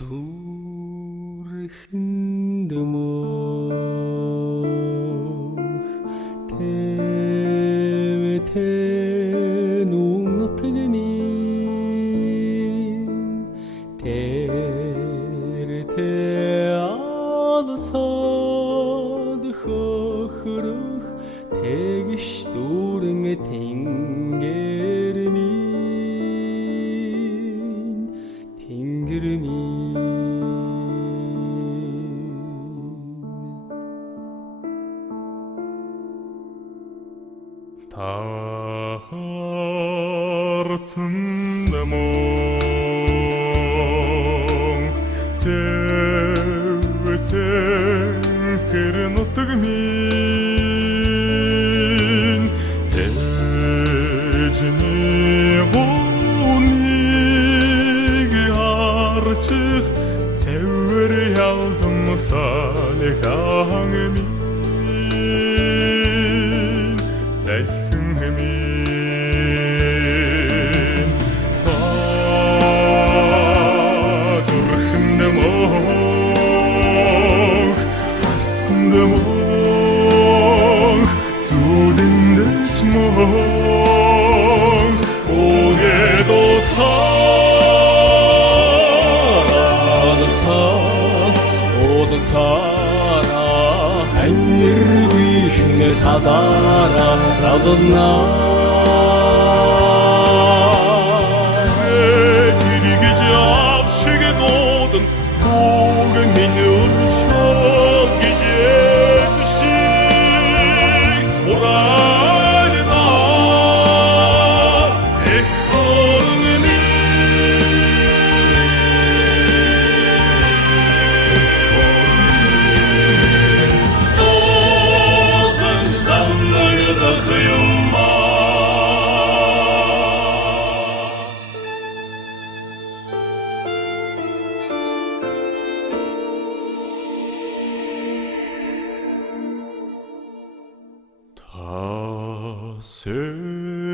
Зүрхэнд мөх тэвэтэ нүг нутаг минь тэртэ алсад хохирох тэгш дүүрэн тэнгэр минь тэнгэр минь Тарцсан мөн тэвэтэн хэр нутаг минь тэжний гоныг харчих тэвэр ялдам салхаан минь сайхан минь Сара ханьирвихнэ тадара радна эргэж авшиг дуудан бүгд минь өршөг гэж шиг урайна эхорны Та сэтгэл